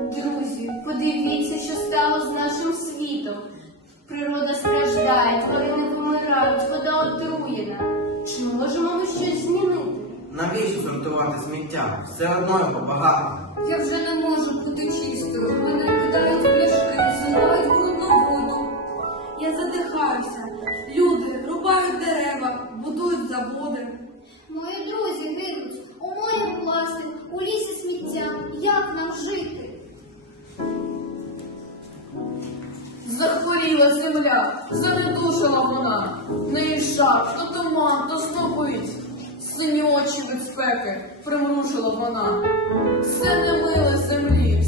Друзі, подивіться, що стало з нашим світом. Природа страждає, тварини помирають, вода отруєна. Чи можемо ми щось змінити? Навіщо сортувати сміття? Все одно його багато. Я вже не можу бути чистою. Мене кидають пляшки, Як нам жити? Захворіла земля, занедушила вона. Неї жар, то туман, то стопить. Сині очі від спеки примрушила вона. Все не миле землі,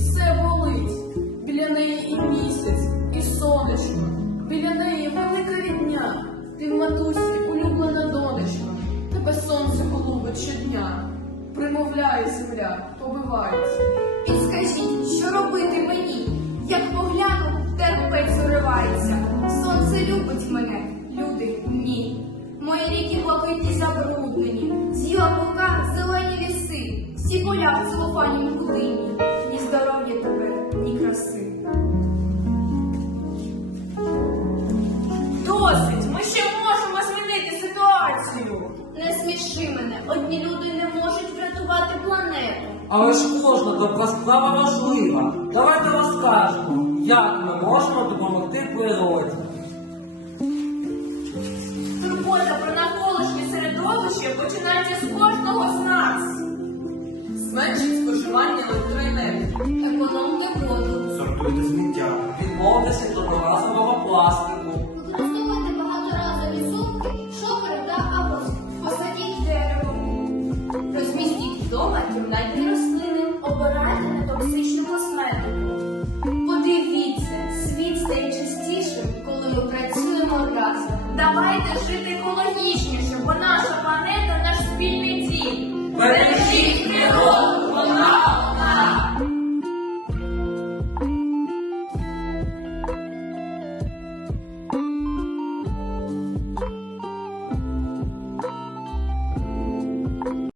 Примовляє земля, побивається. Підскажіть, що робити мені? Як погляну, терпець уривається. Сонце любить мене, люди ні. Мої ріки блакитні забруднені, з'їла пока зелені ліси, всі поля в целофані мглині, ні здоров'я тепер, ні краси. Досить! Ми ще можемо змінити ситуацію. Не сміши мене, одні люди не можуть врятувати планету. Але ж кожна добра справа важлива. Давайте розкажемо, як ми можемо допомогти природі. Турбота про навколишнє середовище починається з кожного з нас. Зменшить споживання електроенергії. Економія воду. Сортуйте сміття. Відмовитися від